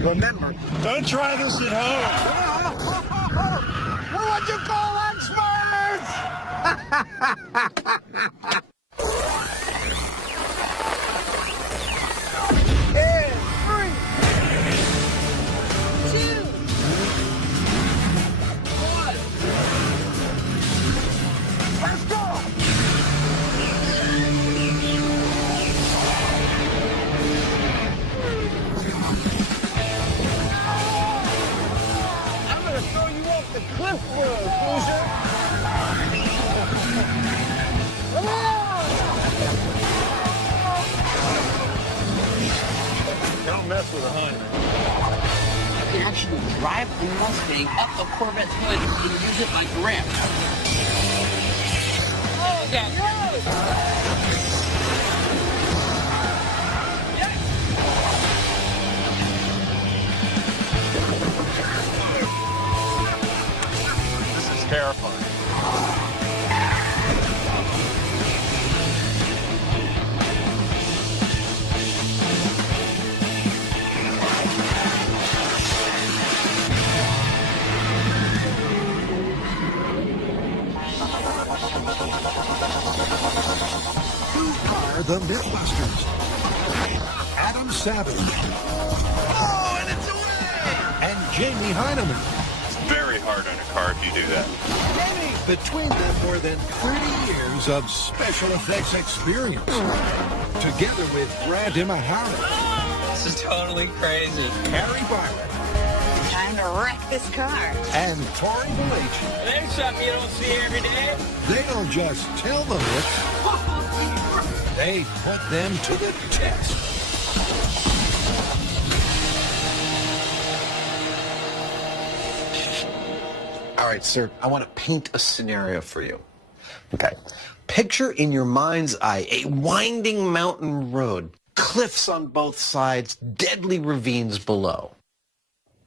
Remember, don't try this at home. We're what you call experts! In 3, 2, 1. Let's go! I'm gonna throw you off the cliff, loser! Don't mess with a honey. You can actually drive a Mustang up a Corvette's hood and use it like a ramp. Oh, yeah. This is terrifying. The MythBusters. Adam Savage. Oh, and it's away! And Jamie Heineman. It's very hard on a car if you do that. Jamie! Between them, more than 30 years of special effects experience. Together with Brad Imahara. This is totally crazy. Harry Byron. Time to wreck this car. And Tori Belici. There's something you don't see every day. They don't just tell the myths. They put them to the test. All right, sir, I want to paint a scenario for you. Okay. Picture in your mind's eye a winding mountain road, cliffs on both sides, deadly ravines below.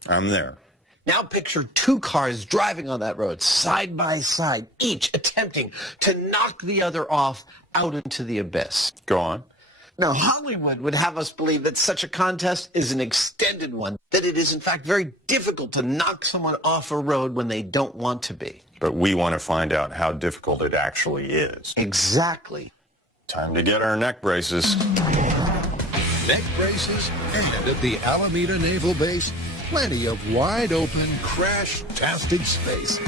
I'm there. Now picture two cars driving on that road, side by side, each attempting to knock the other off out into the abyss. Go on. Now, Hollywood would have us believe that such a contest is an extended one, that it is in fact very difficult to knock someone off a road when they don't want to be. But we want to find out how difficult it actually is. Exactly. Time to get our neck braces. Neck braces and at the Alameda Naval Base, plenty of wide-open, crash-tastic space.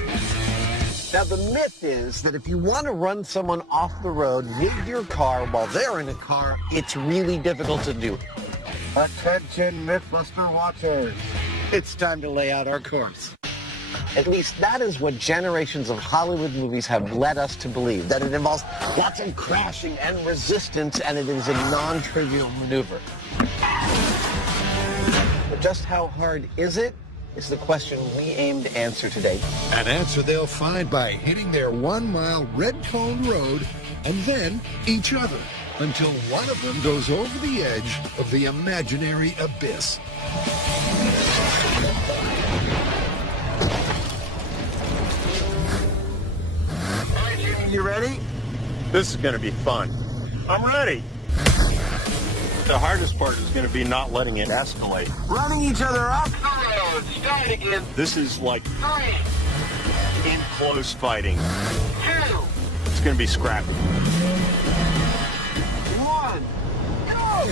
Now, the myth is that if you want to run someone off the road with your car while they're in a car, it's really difficult to do. Attention, MythBuster watchers. It's time to lay out our course. At least that is what generations of Hollywood movies have led us to believe, that it involves lots of crashing and resistance, and it is a non-trivial maneuver. But just how hard is it is the question we aim to answer today. An answer they'll find by hitting their 1-mile red cone road and then each other until one of them goes over the edge of the imaginary abyss. All right, Jimmy, you ready? This is going to be fun. I'm ready. The hardest part is going to be not letting it escalate. Running each other off the road. Start again. This is like 3, in close fighting. 2, It's going to be scrappy. 1, go!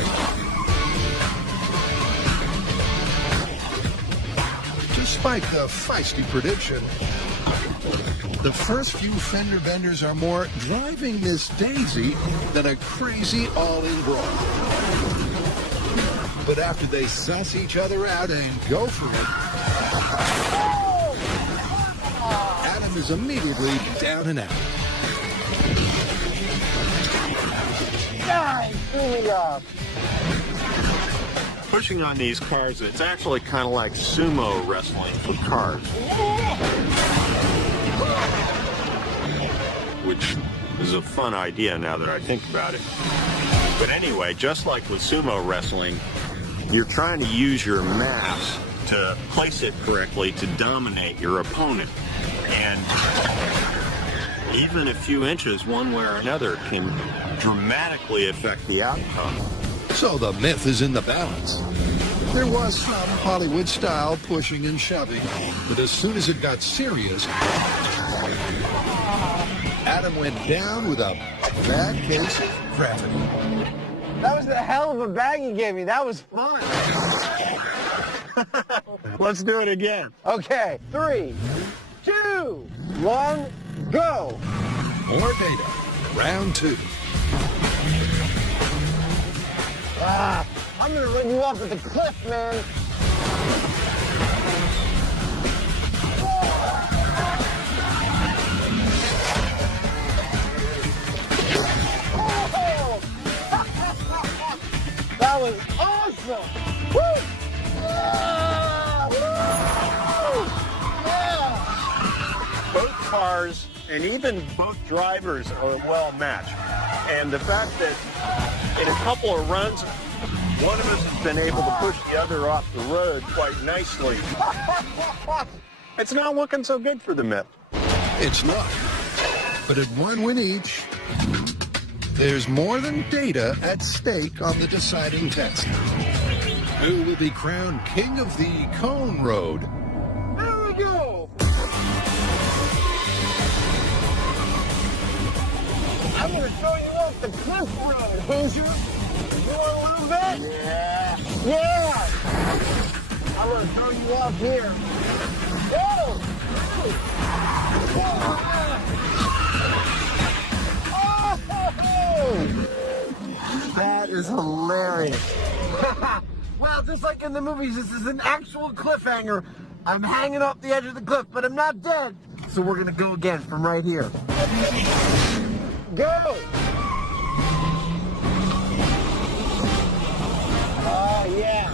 Despite the feisty prediction, the first few fender benders are more driving Miss Daisy than a crazy all-in brawl. But after they suss each other out and go for it, Adam is immediately down and out. Guys, really off. Pushing on these cars, it's actually kind of like sumo wrestling for cars. Which is a fun idea now that I think about it. But anyway, just like with sumo wrestling, you're trying to use your mass to place it correctly to dominate your opponent. And even a few inches one way or another can dramatically affect the outcome. So the myth is in the balance. There was some Hollywood-style pushing and shoving, but as soon as it got serious, Adam went down with a bad case of gravity. That was a hell of a bag you gave me. That was fun. Let's do it again. Okay, 3, 2, 1, go. More data. Round 2. I'm gonna run you off at the cliff, man. Oh! That was awesome. Woo! Yeah! Woo! Yeah! Both cars and even both drivers are well matched. And the fact that in a couple of runs, one of us has been able to push the other off the road quite nicely. It's not looking so good for the Myth. It's not. But at one win each, there's more than data at stake on the deciding test. Who will be crowned king of the Cone Road? There we go. I'm gonna throw you off the cliff road, Hoosier. You want a little bit? Yeah. Yeah. I'm gonna throw you off here. Go. Oh! That is hilarious. Well, just like in the movies, this is an actual cliffhanger. I'm hanging off the edge of the cliff, but I'm not dead. So we're gonna go again from right here. Go! Oh, yeah.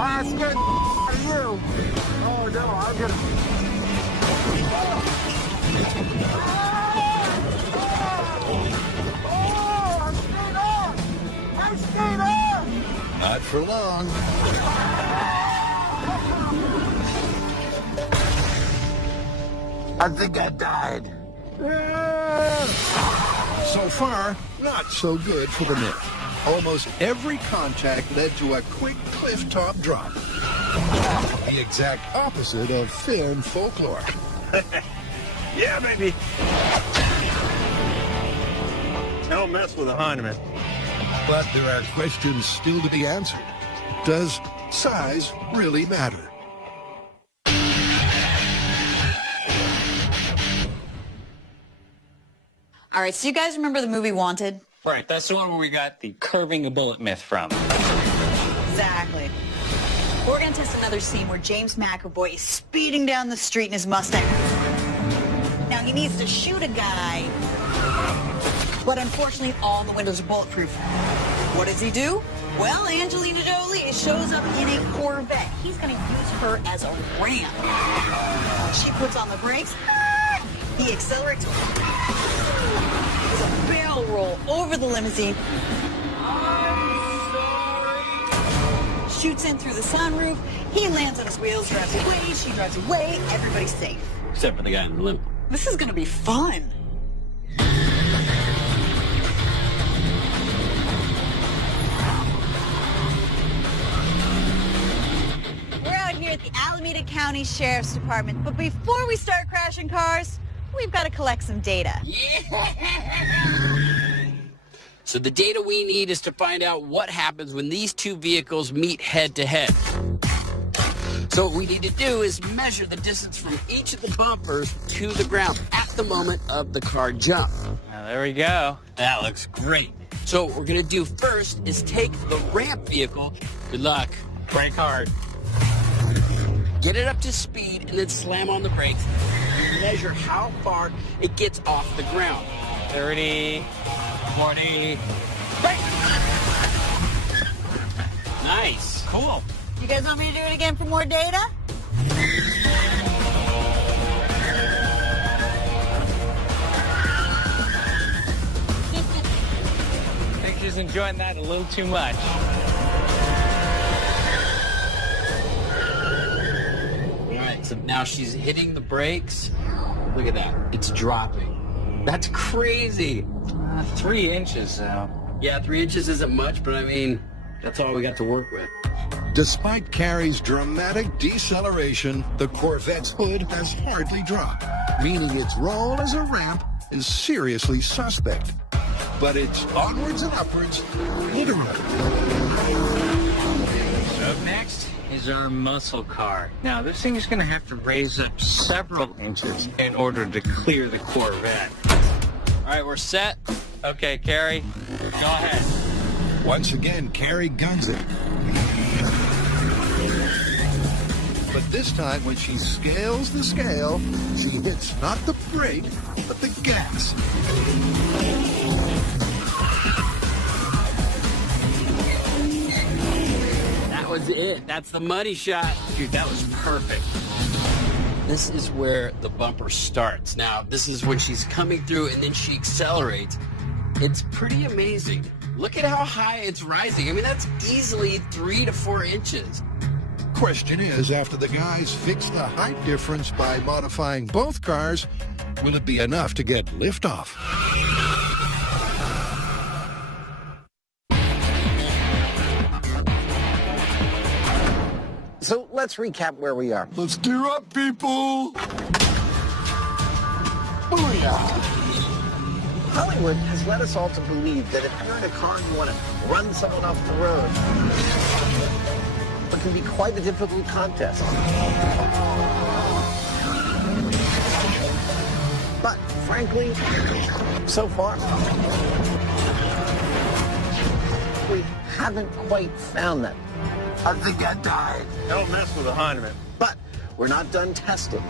I scared the out of you. Oh, no, I'm gonna... Oh, I stayed on! Not for long. I think I died. So far, not so good for the Myth. Almost every contact led to a quick cliff top drop. The exact opposite of film folklore. Yeah, baby. Don't mess with a Heinemann. But there are questions still to be answered. Does size really matter? All right, so you guys remember the movie Wanted? Right, that's the one where we got the curving a bullet myth from. Exactly. We're going to test another scene where James McAvoy is speeding down the street in his Mustang. Now, he needs to shoot a guy, but unfortunately, all the windows are bulletproof. What does he do? Well, Angelina Jolie shows up in a Corvette. He's going to use her as a ramp. She puts on the brakes. He accelerates. There's a barrel roll over the limousine. Shoots in through the sunroof. He lands on his wheels, drives away. She drives away. Everybody's safe. Except for the guy in the limo. This is going to be fun. We're out here at the Alameda County Sheriff's Department, but before we start crashing cars, we've got to collect some data. So the data we need is to find out what happens when these two vehicles meet head-to-head. So what we need to do is measure the distance from each of the bumpers to the ground at the moment of the car jump. Now, there we go. That looks great. So what we're going to do first is take the ramp vehicle, good luck, brake hard, get it up to speed, and then slam on the brakes and measure how far it gets off the ground. 30, 40. Brake! Nice. Cool. You guys want me to do it again for more data? I think she's enjoying that a little too much. All right, so now she's hitting the brakes. Look at that. It's dropping. That's crazy. 3 inches, though. Yeah, 3 inches isn't much, but I mean, that's all we got to work with. Despite Carrie's dramatic deceleration, the Corvette's hood has hardly dropped, meaning its role as a ramp is seriously suspect. But it's onwards and upwards, literally. So next is our muscle car. Now, this thing is going to have to raise up several inches in order to clear the Corvette. All right, we're set. Okay, Carrie, go ahead. Once again, Carrie guns it. But this time, when she scales the scale, she hits not the brake, but the gas. That was it. That's the money shot. Dude, that was perfect. This is where the bumper starts. Now, this is when she's coming through and then she accelerates. It's pretty amazing. Look at how high it's rising. I mean, that's easily 3 to 4 inches. Question is, after the guys fix the height difference by modifying both cars, will it be enough to get liftoff? So let's recap where we are. Let's gear up, people! Booyah! Hollywood has led us all to believe that if you're in a car and you want to run someone off the road, it can be quite a difficult contest. But frankly, so far, we haven't quite found that. I think I died. Don't mess with a Heinemann. But we're not done testing.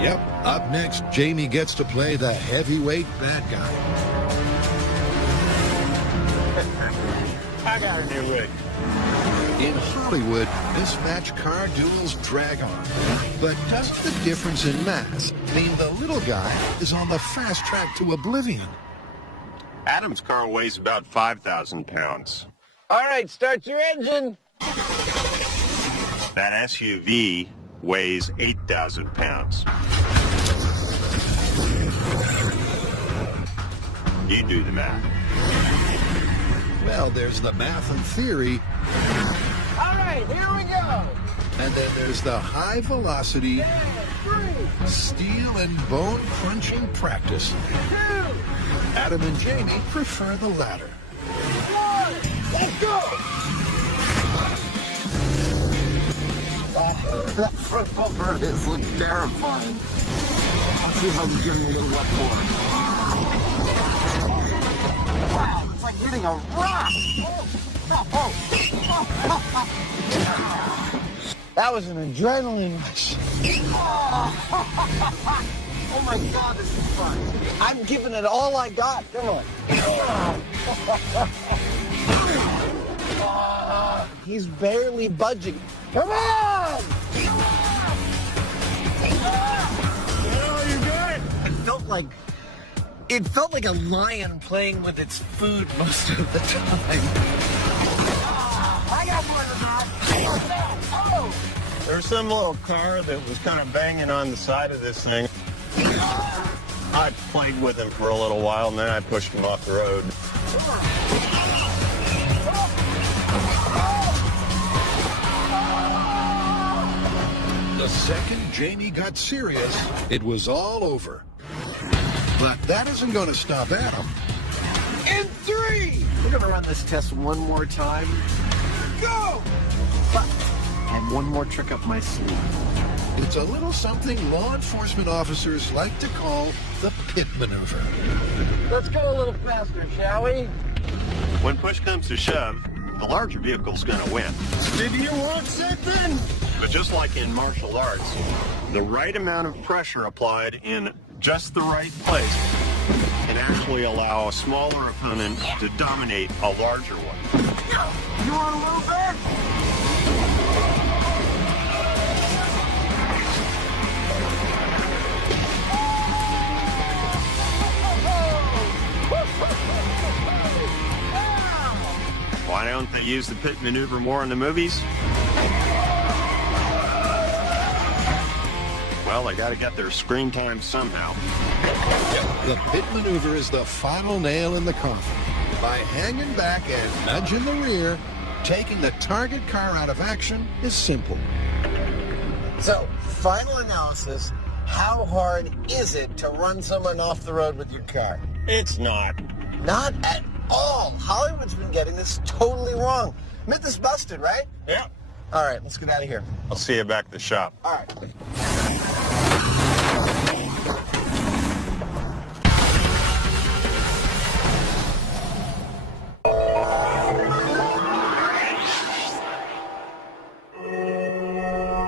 Yep, up next, Jamie gets to play the heavyweight bad guy. I got a new rig. In Hollywood, mismatched car duels drag on. But doesn't the difference in mass mean the little guy is on the fast track to oblivion? Adam's car weighs about 5,000 pounds. All right, start your engine. That SUV weighs 8,000 pounds. You do the math. Well, there's the math and theory, All right, here we go. and then there's the high-velocity, steel and bone-crunching practice. Adam and Jamie prefer the latter. Let's go. That front bumper is terrifying. I'll see if I can give him a little left forward. Wow, it's like hitting a rock. That was an adrenaline rush. Oh my God, this is fun. I'm giving it all I got. Come on. He's barely budging. Come on! It felt like a lion playing with its food most of the time. I got more than that. Oh! There was some little car that was kind of banging on the side of this thing. I played with him for a little while, and then I pushed him off the road. The second Jamie got serious, it was all over. But that isn't going to stop Adam. In 3! We're going to run this test one more time. Go! But I have one more trick up my sleeve. It's a little something law enforcement officers like to call the pit maneuver. Let's go a little faster, shall we? When push comes to shove, the larger vehicle's going to win. Did you want something? But just like in martial arts, the right amount of pressure applied in just the right place can actually allow a smaller opponent to dominate a larger one. You want a little bit? Why don't they use the pit maneuver more in the movies? Well, they got to get their screen time somehow. The pit maneuver is the final nail in the coffin. By hanging back and nudging the rear, taking the target car out of action is simple. So, final analysis, how hard is it to run someone off the road with your car? It's not. Not at all. Hollywood's been getting this totally wrong. Myth is busted, right? Yeah. All right, let's get out of here. I'll see you back at the shop. All right.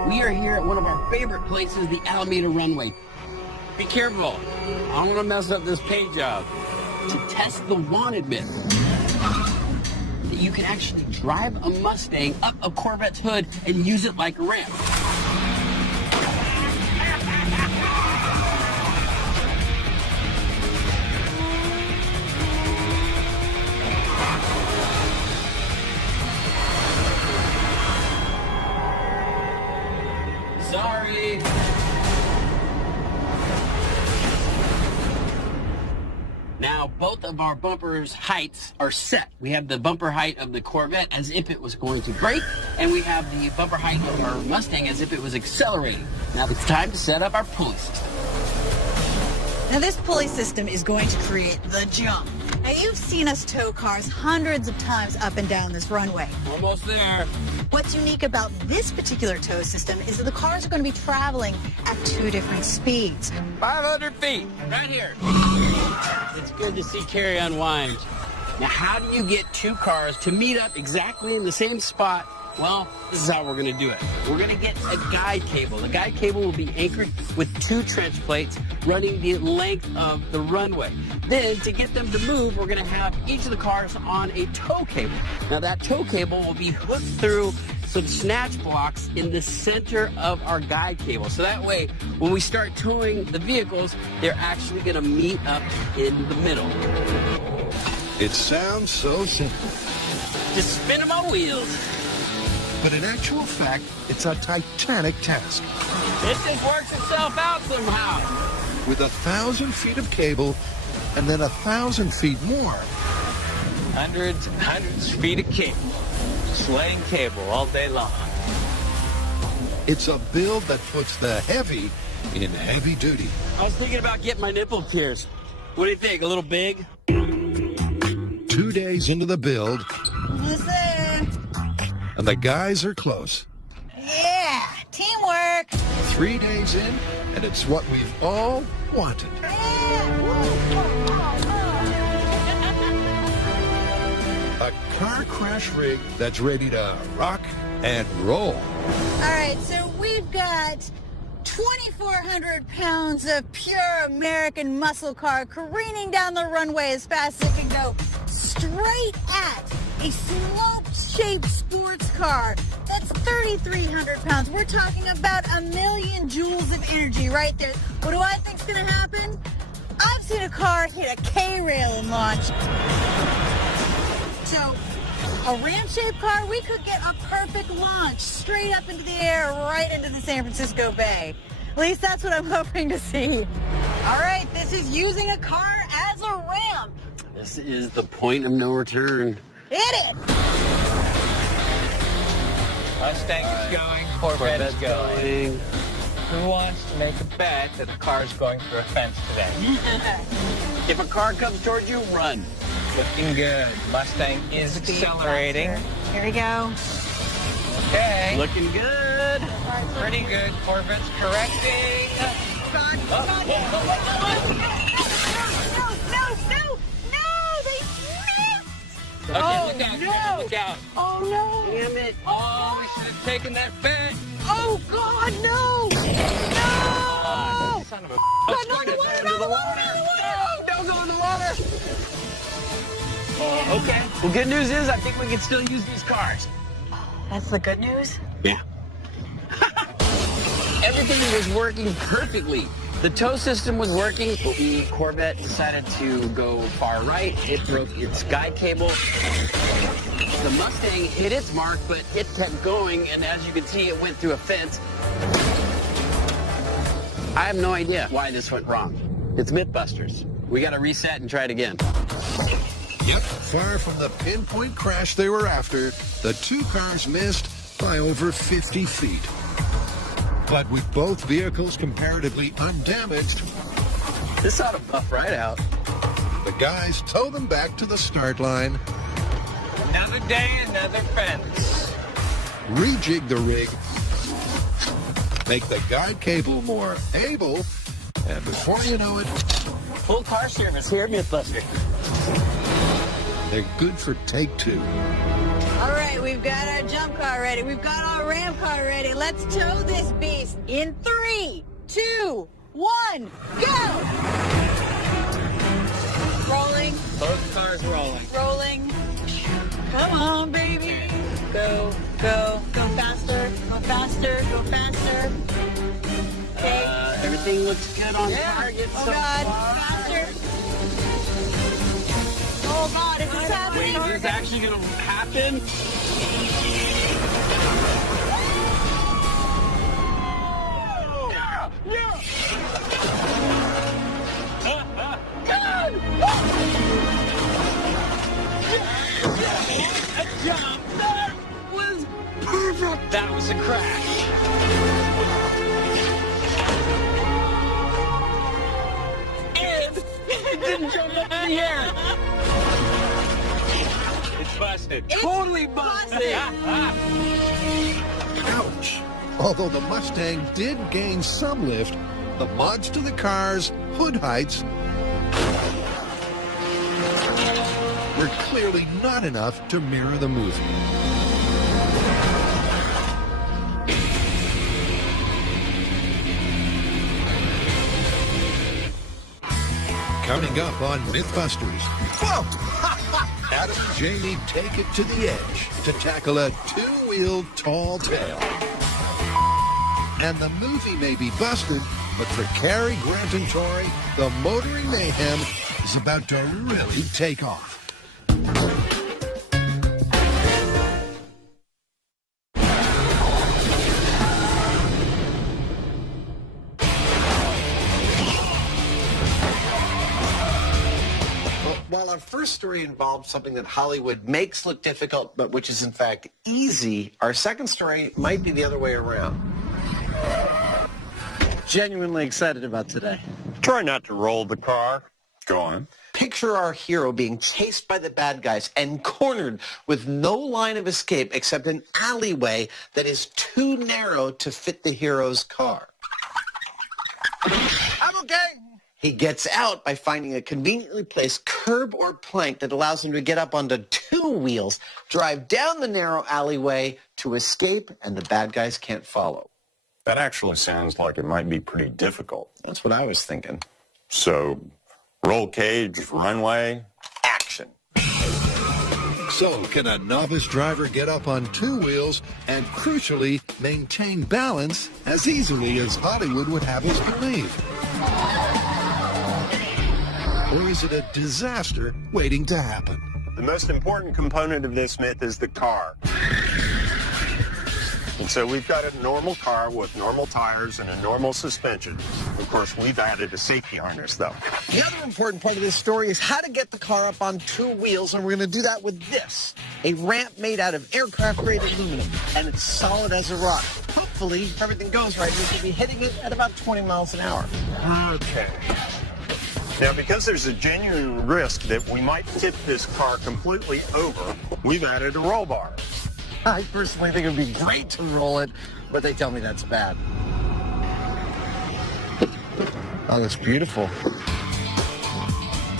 We are here at one of our favorite places, the Alameda Runway. Be careful. I don't want to mess up this paint job. To test the wanted myth, that you can actually drive a Mustang up a Corvette's hood and use it like a ramp. Sorry. Now, both of our bumpers' heights are set. We have the bumper height of the Corvette as if it was going to brake, and we have the bumper height of our Mustang as if it was accelerating. Now it's time to set up our pulley system. Now this pulley system is going to create the jump. Now you've seen us tow cars hundreds of times up and down this runway. Almost there. What's unique about this particular tow system is that the cars are going to be traveling at 2 different speeds. 500 feet, right here. It's good to see Carrie unwind. Now, how do you get 2 cars to meet up exactly in the same spot? Well, this is how we're going to do it. We're going to get a guide cable. The guide cable will be anchored with 2 trench plates running the length of the runway. Then, to get them to move, we're going to have each of the cars on a tow cable. Now, that tow cable will be hooked through some snatch blocks in the center of our guide cable. So that way, when we start towing the vehicles, they're actually going to meet up in the middle. It sounds so simple, Just spinning my wheels. but in actual fact, it's a titanic task. It just works itself out somehow. With 1,000 feet of cable and then 1,000 feet more, Hundreds and hundreds of feet of cable. Slaying cable all day long. it's a build that puts the heavy in heavy duty. I was thinking about getting my nipple pierced. What do you think? A little big? 2 days into the build, Listen. and the guys are close. Yeah, teamwork. 3 days in, and it's what we've all wanted. A car crash rig that's ready to rock and roll. All right, so we've got 2,400 pounds of pure American muscle car careening down the runway as fast as it can go, straight at a slope-shaped sports car. That's 3,300 pounds. We're talking about 1,000,000 joules of energy right there. What do I think's gonna happen? I've seen a car hit a K-rail and launch. So, a ramp-shaped car, we could get a perfect launch straight up into the air, right into the San Francisco Bay. At least that's what I'm hoping to see. All right, this is using a car as a ramp. This is the point of no return. Hit it! Mustang is going, Corvette is going. Who wants to make a bet that the car's going through a fence today? If a car comes towards you, run. Looking good. Mustang is accelerating. Here we go. Okay. Looking good. Pretty good. Corvette's correcting. No, they missed! Okay, Oh, look out. no. Look out. Oh, no. Damn it. Oh, we should have taken that bet. Oh, God, no! No! Son of a... God, no, the water, no, the water, no, the water! Don't go in the water. Okay. Well, good news is I think we can still use these cars. That's the good news? Yeah. Everything was working perfectly. The tow system was working, but the Corvette decided to go far right. It broke its guide cable. The Mustang hit its mark, but it kept going, and as you can see, it went through a fence. I have no idea why this went wrong. It's MythBusters. We got to reset and try it again. Yep, far from the pinpoint crash they were after, the two cars missed by over 50 feet. But with both vehicles comparatively undamaged, This ought to buff right out. the guys tow them back to the start line, Another day, another fence. rejig the rig, make the guide cable more able, and before you know it, Full car service here at MythBusters. they're good for take two. All right, we've got our jump car ready. We've got our ramp car ready. Let's tow this beast in 3, 2, 1, go! Rolling, Both cars rolling. rolling. Come on, baby. Go, go, go faster, go faster, go faster. Okay. Everything looks good on target Oh, so God. far. Faster. Oh, God, is this happening? Wait, is this actually going to happen? That was a crash. It didn't jump up in the air. It's busted. Totally busted. Ouch! Although the Mustang did gain some lift, the mods to the car's hood heights were clearly not enough to mirror the movie. Coming up on MythBusters. Whoa! Adam and Jamie take it to the edge to tackle a two-wheeled tall tale. And the movie may be busted, but for Cary, Grant, and Tori, the motoring mayhem is about to really take off. While our first story involved something that Hollywood makes look difficult, but which is in fact easy, our second story might be the other way around. Genuinely excited about today. Try not to roll the car. Go on. Picture our hero being chased by the bad guys and cornered with no line of escape except an alleyway that is too narrow to fit the hero's car. I'm okay. He gets out by finding a conveniently placed curb or plank that allows him to get up onto two wheels, drive down the narrow alleyway to escape, and the bad guys can't follow. That actually sounds like it might be pretty difficult. That's what I was thinking. So, roll cage, runway, action. So, can a novice driver get up on two wheels and, crucially, maintain balance as easily as Hollywood would have us believe? Or is it a disaster waiting to happen? The most important component of this myth is the car. And so we've got a normal car with normal tires and a normal suspension. Of course, we've added a safety harness, though. The other important part of this story is how to get the car up on two wheels, and we're going to do that with this, a ramp made out of aircraft-grade aluminum, and it's solid as a rock. Hopefully, if everything goes right, we should be hitting it at about 20 miles an hour. Okay. Now, because there's a genuine risk that we might tip this car completely over, we've added a roll bar. I personally think it would be great to roll it, but they tell me that's bad. Oh, that's beautiful.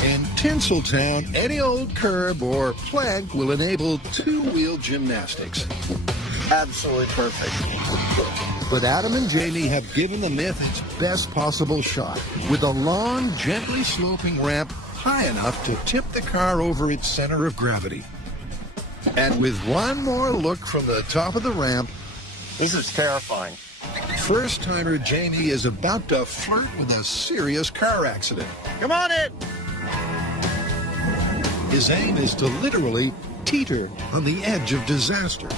In Tinseltown, any old curb or plank will enable two-wheel gymnastics. Absolutely perfect. But Adam and Jamie have given the myth its best possible shot, with a long, gently sloping ramp high enough to tip the car over its center of gravity. And with one more look from the top of the ramp, This is terrifying. first-timer Jamie is about to flirt with a serious car accident. Come on in. His aim is to literally teeter on the edge of disaster.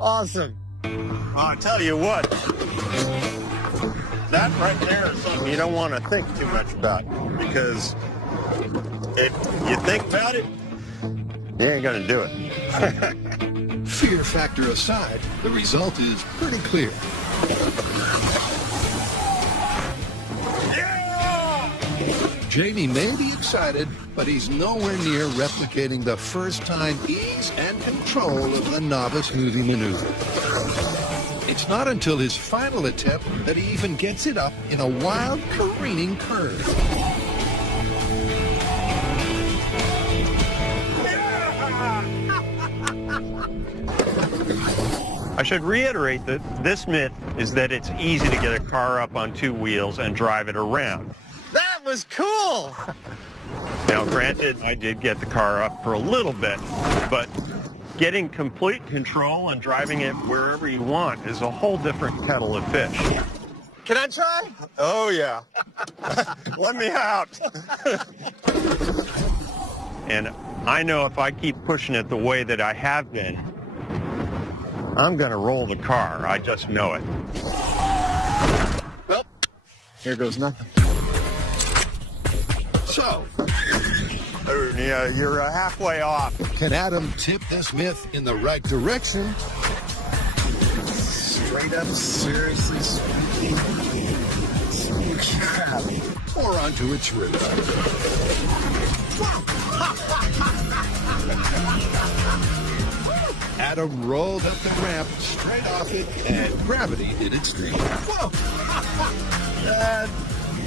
Awesome. I'll tell you what. That right there is something you don't want to think too much about, because if you think about it, you ain't going to do it. Fear factor aside, the result is pretty clear. Jamie may be excited, but he's nowhere near replicating the first-time ease and control of the novice movie maneuver. It's not until his final attempt that he even gets it up in a wild, careening curve. I should reiterate that this myth is that it's easy to get a car up on two wheels and drive it around. That was cool. Now, granted, I did get the car up for a little bit, but getting complete control and driving it wherever you want is a whole different kettle of fish. Can I try? Oh, yeah. Let me out. And I know if I keep pushing it the way that I have been, I'm going to roll the car. I just know it. Well, here goes nothing. So, Yeah, you're halfway off. can Adam tip this myth in the right direction? Straight up, seriously speaking. Or onto its route? Adam rolled up the ramp straight off it, and gravity did its thing. Whoa!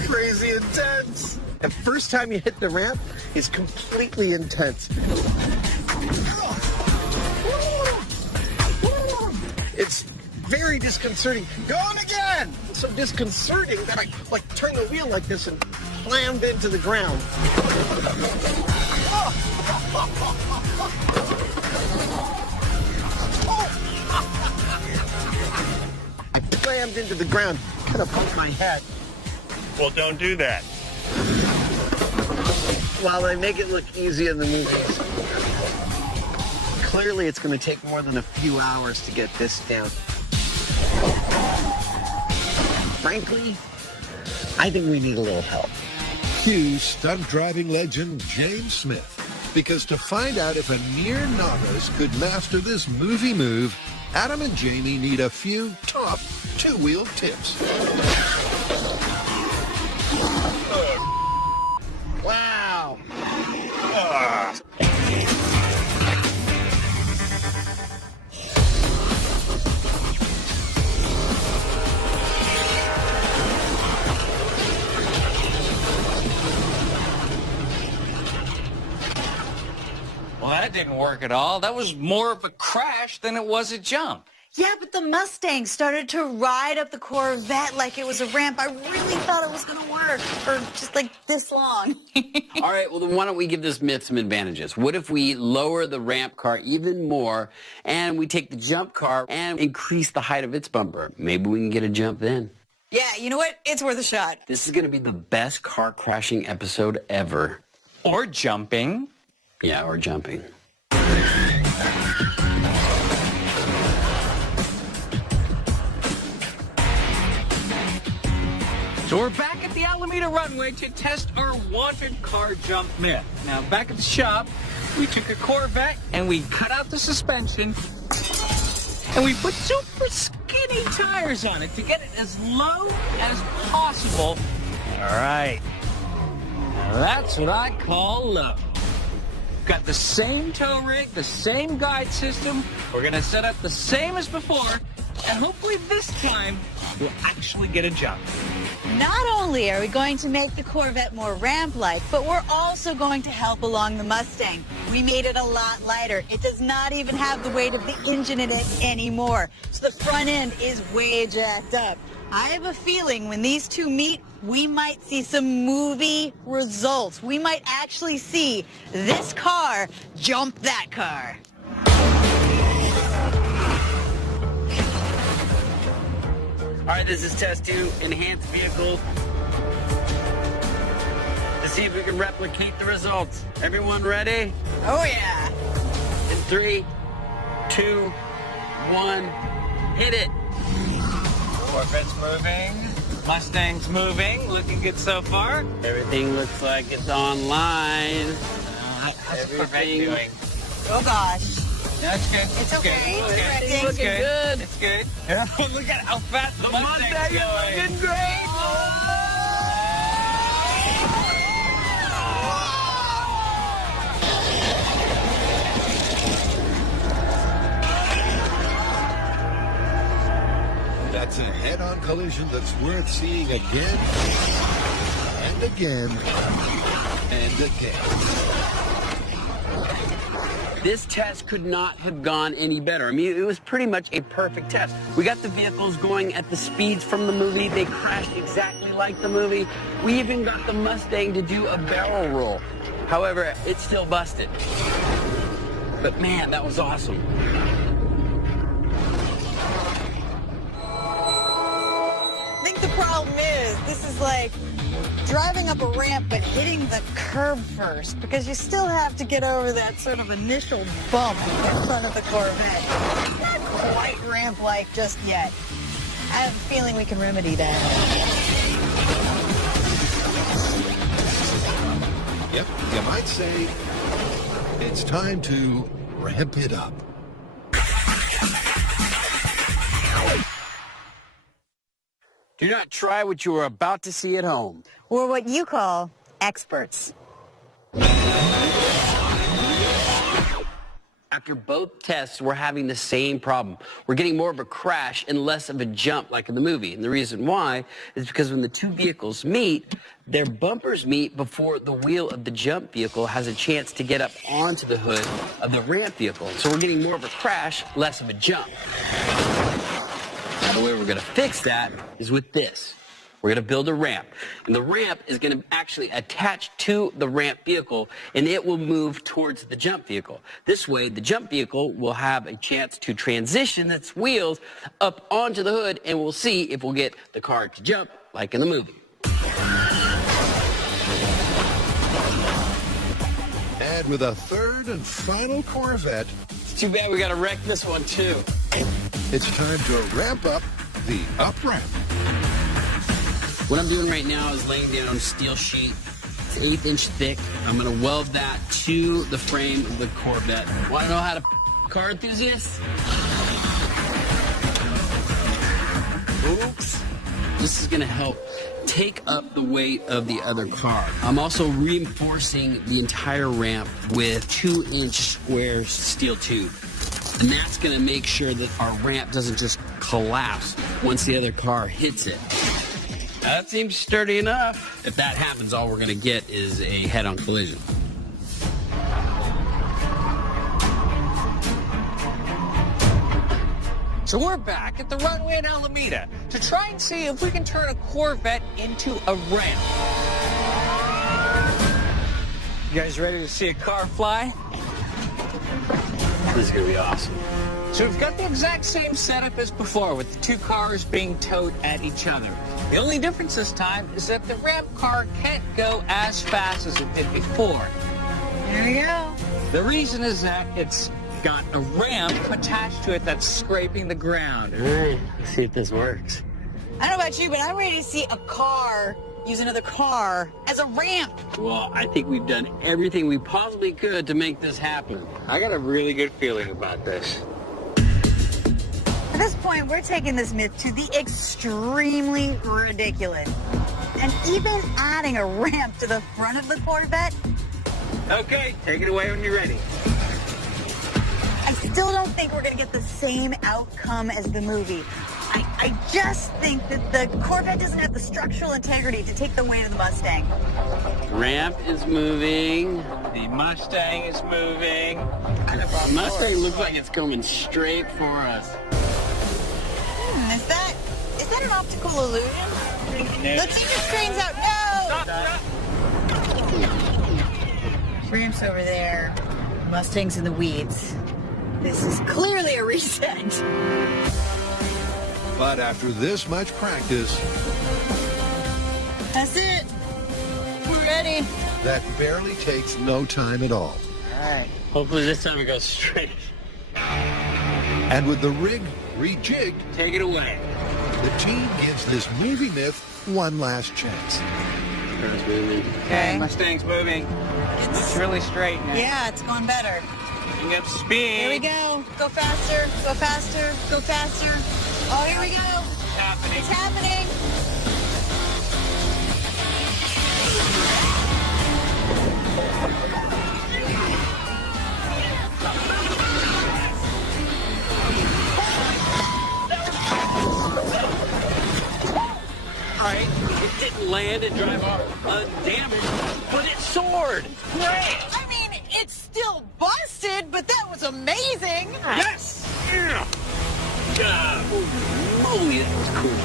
Crazy intense. The first time you hit the ramp is completely intense. It's very disconcerting. Going again! So disconcerting that I turned the wheel like this and slammed into the ground. I slammed into the ground, kind of bumped my head. Well, don't do that. Well, they make it look easy in the movies. Clearly, it's going to take more than a few hours to get this down. Frankly, I think we need a little help. Cue stunt driving legend James Smith. Because to find out if a mere novice could master this movie move, Adam and Jamie need a few top two-wheel tips. Wow. Well, that didn't work at all. That was more of a crash than it was a jump. Yeah, but the Mustang started to ride up the Corvette like it was a ramp. I really thought it was going to work for just like this long. All right, well, then why don't we give this myth some advantages? What if we lower the ramp car even more and we take the jump car and increase the height of its bumper? Maybe we can get a jump then. Yeah, you know what? It's worth a shot. This is going to be the best car crashing episode ever. Or jumping. Yeah, or jumping. So we're back at the Alameda runway to test our wanted car jump myth. Now, back at the shop, we took a Corvette and we cut out the suspension and we put super skinny tires on it to get it as low as possible. All right. Now that's what I call low. Got the same tow rig, the same guide system. We're going to set up the same as before, and hopefully this time we'll actually get a jump. Not only are we going to make the Corvette more ramp-like, but we're also going to help along the Mustang. We made it a lot lighter. It does not even have the weight of the engine in it anymore. So the front end is way jacked up. I have a feeling when these two meet, we might see some movie results. We might actually see this car jump that car. All right, this is test 2, enhanced vehicle. To see if we can replicate the results. Everyone ready? Oh, yeah. In 3, 2, 1, hit it. Corvette's moving. Mustang's moving. Looking good so far. Everything looks like it's online. How's the Corvette doing? Oh gosh. That's good. It's okay. It's ready. Looking good. It's good. Yeah. Look at how fast the Mustang's Mustang is going. looking great. That's a head-on collision that's worth seeing again and again and again. This test could not have gone any better. I mean, it was pretty much a perfect test. We got the vehicles going at the speeds from the movie. They crashed exactly like the movie. We even got the Mustang to do a barrel roll. However, it still busted. But man, that was awesome. I think the problem is, this is like driving up a ramp but hitting the curb first, because you still have to get over that sort of initial bump in front of the Corvette. Not quite ramp-like just yet. I have a feeling we can remedy that. Yep, you might say it's time to ramp it up. Do not try what you are about to see at home. We're what you call experts. After both tests, we're having the same problem. We're getting more of a crash and less of a jump like in the movie. And the reason why is because when the two vehicles meet, their bumpers meet before the wheel of the jump vehicle has a chance to get up onto the hood of the ramp vehicle. So we're getting more of a crash, less of a jump. Now, the way we're going to fix that is with this. We're going to build a ramp. And the ramp is going to actually attach to the ramp vehicle, and it will move towards the jump vehicle. This way, the jump vehicle will have a chance to transition its wheels up onto the hood, and we'll see if we'll get the car to jump like in the movie. And with a third and final Corvette, It's too bad we got to wreck this one, too. it's time to ramp up the up ramp. What I'm doing right now is laying down steel sheet. It's 1/8 inch thick. I'm going to weld that to the frame of the Corvette. Want to know how to car enthusiasts? Oops. This is going to help take up the weight of the other car. I'm also reinforcing the entire ramp with 2-inch square steel tube. And that's going to make sure that our ramp doesn't just collapse once the other car hits it. That seems sturdy enough. If that happens, all we're going to get is a head-on collision. So we're back at the runway in Alameda to try and see if we can turn a Corvette into a ramp. You guys ready to see a car fly? This is going to be awesome. So we've got the exact same setup as before, with the two cars being towed at each other. The only difference this time is that the ramp car can't go as fast as it did before. There we go. The reason is that it's got a ramp attached to it that's scraping the ground. All right, let's see if this works. I don't know about you, but I'm ready to see a car use another car as a ramp. Well, I think we've done everything we possibly could to make this happen. I got a really good feeling about this. At this point, we're taking this myth to the extremely ridiculous. And even adding a ramp to the front of the Corvette, Okay, take it away when you're ready. I still don't think we're going to get the same outcome as the movie. I just think that the Corvette doesn't have the structural integrity to take the weight of the Mustang. Ramp is moving. The Mustang is moving. The Mustang looks like it's coming straight for us. Is that an optical illusion? Let's see if it straightens out. No! Ramp's over there. Mustang's in the weeds. This is clearly a reset. But after this much practice, That's it. We're ready. that barely takes no time at all. All right. Hopefully this time it goes straight. And with the rig rejigged, Take it away. the team gives this movie myth one last chance. Okay. Mustang's moving. It's really straight now. Yeah, it's going better. Picking up speed. Here we go. Go faster. Go faster. Go faster. Oh, here we go. It's happening. It's happening. All right, it didn't land and drive off undamaged, but it soared. Great. I mean, it's still busted, but that was amazing. Yes. Yeah. Holy, that was cool.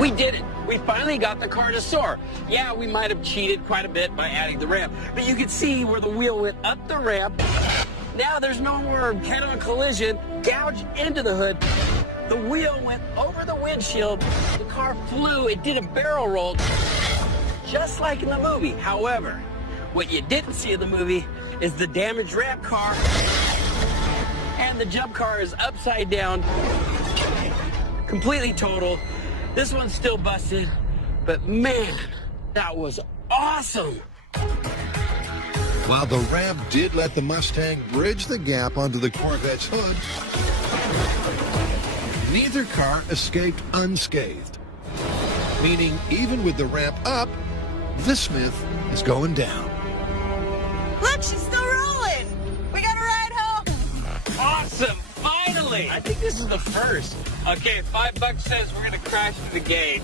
We did it. We finally got the car to soar. Yeah, we might have cheated quite a bit by adding the ramp, but you could see where the wheel went up the ramp. Now there's no more head-on collision, gouge into the hood. The wheel went over the windshield. The car flew. It did a barrel roll, just like in the movie. However, what you didn't see in the movie is the damaged ramp car, and the jump car is upside down, completely total. This one's still busted, but man, that was awesome. While the ramp did let the Mustang bridge the gap onto the Corvette's hood, neither car escaped unscathed. Meaning, even with the ramp up, the Smith is going down. Look, she's still rolling. We got a ride home. Awesome. Finally. I think this is the first. Okay, $5 says we're gonna crash to the gate.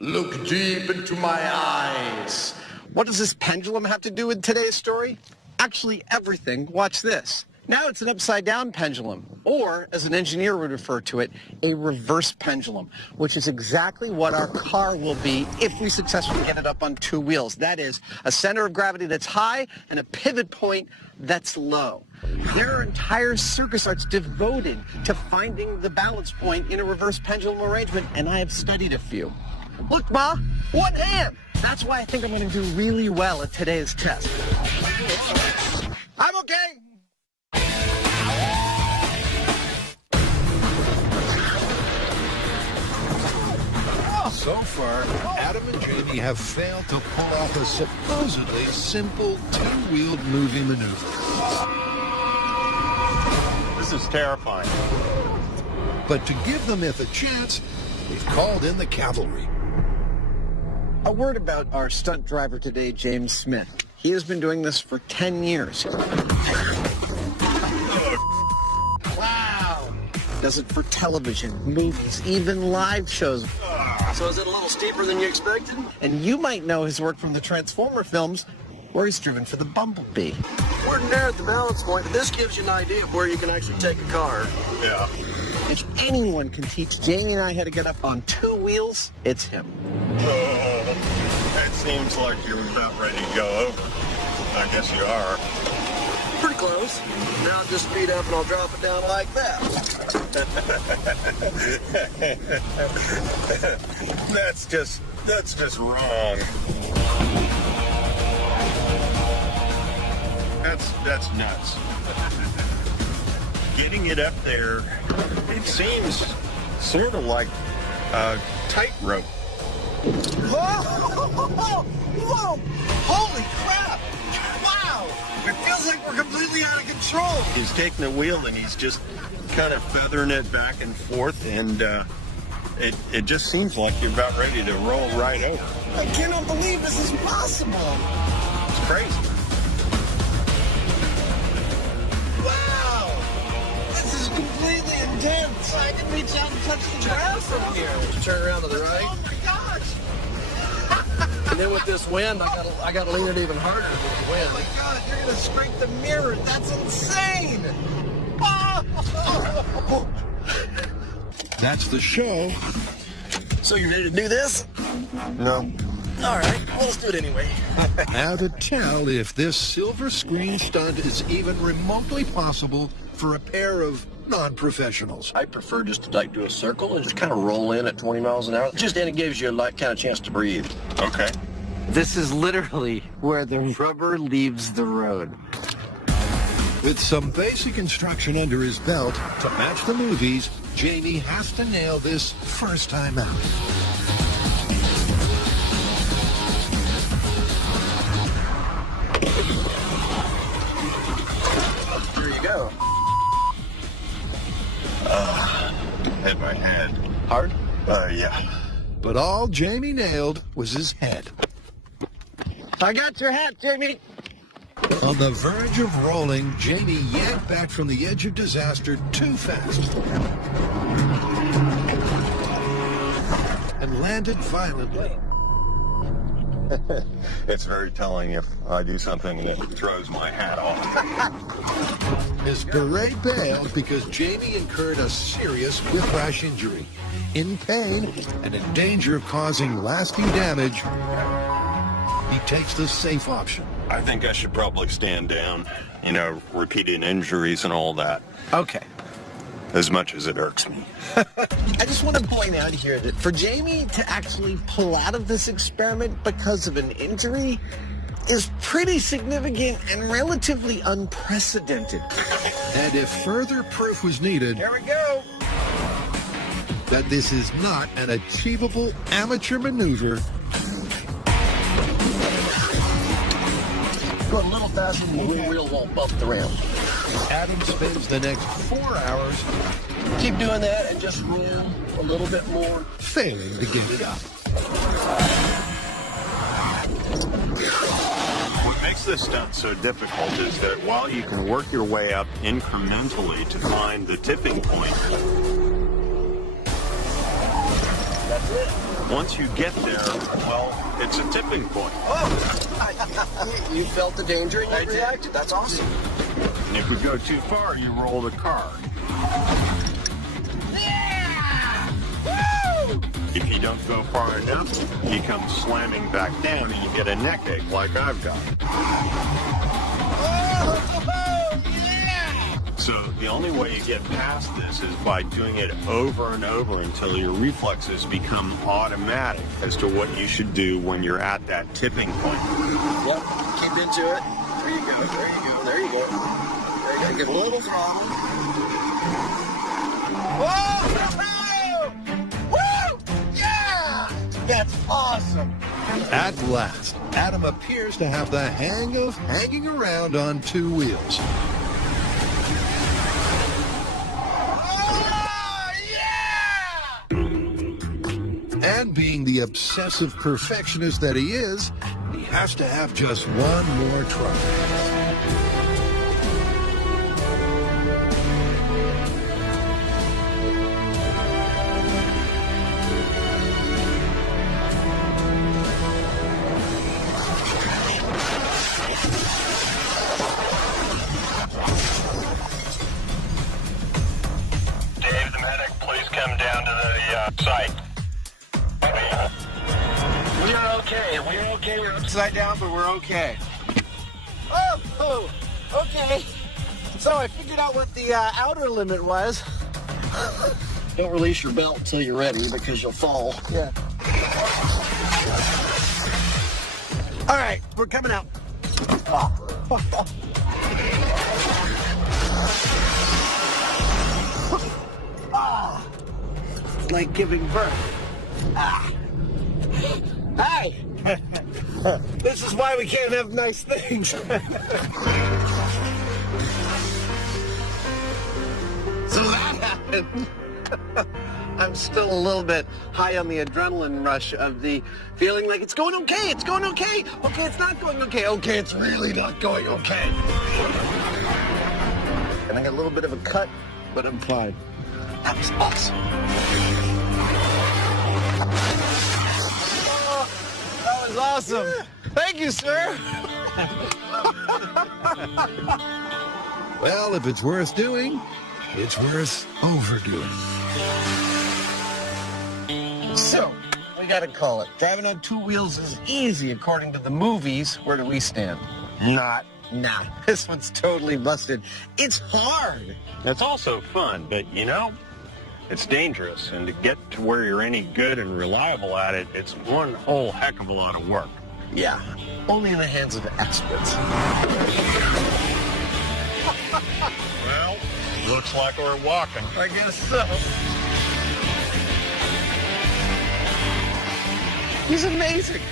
Look deep into my eyes. What does this pendulum have to do with today's story? Actually, everything. Watch this. Now it's an upside-down pendulum, or, as an engineer would refer to it, a reverse pendulum, which is exactly what our car will be if we successfully get it up on two wheels. That is, a center of gravity that's high and a pivot point that's low. There are entire circus arts devoted to finding the balance point in a reverse pendulum arrangement, and I have studied a few. Look, Ma, one hand. That's why I think I'm going to do really well at today's test. I'm okay. So far, Adam and Jamie have failed to pull off a supposedly simple two-wheeled movie maneuver. This is terrifying. But to give the myth a chance, we've called in the cavalry. A word about our stunt driver today, James Smith. He has been doing this for 10 years. Wow. Does it for television, movies, even live shows. So is it a little steeper than you expected? And you might know his work from the Transformer films, where he's driven for the Bumblebee. We're near at the balance point, but this gives you an idea of where you can actually take a car. Yeah. If anyone can teach Jamie and I how to get up on two wheels, it's him. That seems like you're about ready to go over. I guess you are. Pretty close. Now just speed up and I'll drop it down like that. That's just wrong. That's nuts. Getting it up there, it seems sort of like a tightrope. Whoa! Whoa! Holy crap! Wow! It feels like we're completely out of control. He's taking the wheel and he's just kind of feathering it back and forth, and it just seems like you're about ready to roll right over. I cannot believe this is possible. It's crazy. Wow! This is completely intense. I can reach out and touch the ground from here. Turn around to the right. Oh my gosh! And then with this wind, I gotta lean it even harder with the Oh wind. my god, you're gonna scrape the mirror. That's insane! Oh! That's the show. So you ready to do this? No. All right, well, let's do it anyway. Now to tell if this silver screen stunt is even remotely possible for a pair of non-professionals. I prefer just to like do a circle and just kind of roll in at 20 miles an hour. Just then it gives you a kind of chance to breathe. Okay. This is literally where the rubber leaves the road. With some basic instruction under his belt to match the movies, Jamie has to nail this first time out. There you go. Hit my head. Hard? Yeah. But all Jamie nailed was his head. I got your hat, Jamie. On the verge of rolling, Jamie yanked back from the edge of disaster too fast and landed violently. It's very telling if I do something that throws my hat off. His beret bailed because Jamie incurred a serious whiplash injury. In pain and in danger of causing lasting damage, he takes the safe option. I think I should probably stand down. You know, repeated injuries and all that. Okay. As much as it irks me. I just want to point out here that for Jamie to actually pull out of this experiment because of an injury is pretty significant and relatively unprecedented. And if further proof was needed, Here we go. that this is not an achievable amateur maneuver, Go a little faster and the wheel won't bump the ramp. Adam spends the next 4 hours Keep doing that and just roll a little bit more. failing to get it up. What makes this stunt so difficult is that while you can work your way up incrementally to find the tipping point, That's it. once you get there, well, it's a tipping point. You felt the danger and you reacted. That's awesome. And if we go too far, you roll the car. If you don't go far enough, he comes slamming back down and you get a neck ache like I've got. So the only way you get past this is by doing it over and over until your reflexes become automatic as to what you should do when you're at that tipping point. Yep. Keep into it. There you go. There you go. There you go. There you go. Give a little throttle. Whoa! Woo! Yeah! That's awesome. At last, Adam appears to have the hang of hanging around on two wheels. And being the obsessive perfectionist that he is, he has to have just one more try. Dave, the medic, please come down to the site. We are okay. We're okay. We're upside down, but we're okay. Oh, okay. So I figured out what the outer limit was. Don't release your belt until you're ready because you'll fall. Yeah. All right, we're coming out. Like giving birth. Hi! This is why we can't have nice things. So that happened. I'm still a little bit high on the adrenaline rush of the feeling like it's going okay, it's going okay. Okay, it's not going okay. Okay, it's really not going okay. And I got a little bit of a cut, but I'm fine. That was awesome. That was awesome. Yeah. Thank you, sir. Well, if it's worth doing, it's worth overdoing. So, we gotta call it. Driving on two wheels is easy according to the movies. Where do we stand? Not. Nah, this one's totally busted. It's hard. It's also fun, but you know, it's dangerous. And to get to where you're any good and reliable at it, it's one whole heck of a lot of work. Yeah, only in the hands of experts. Well, looks like we're walking. I guess so. He's amazing.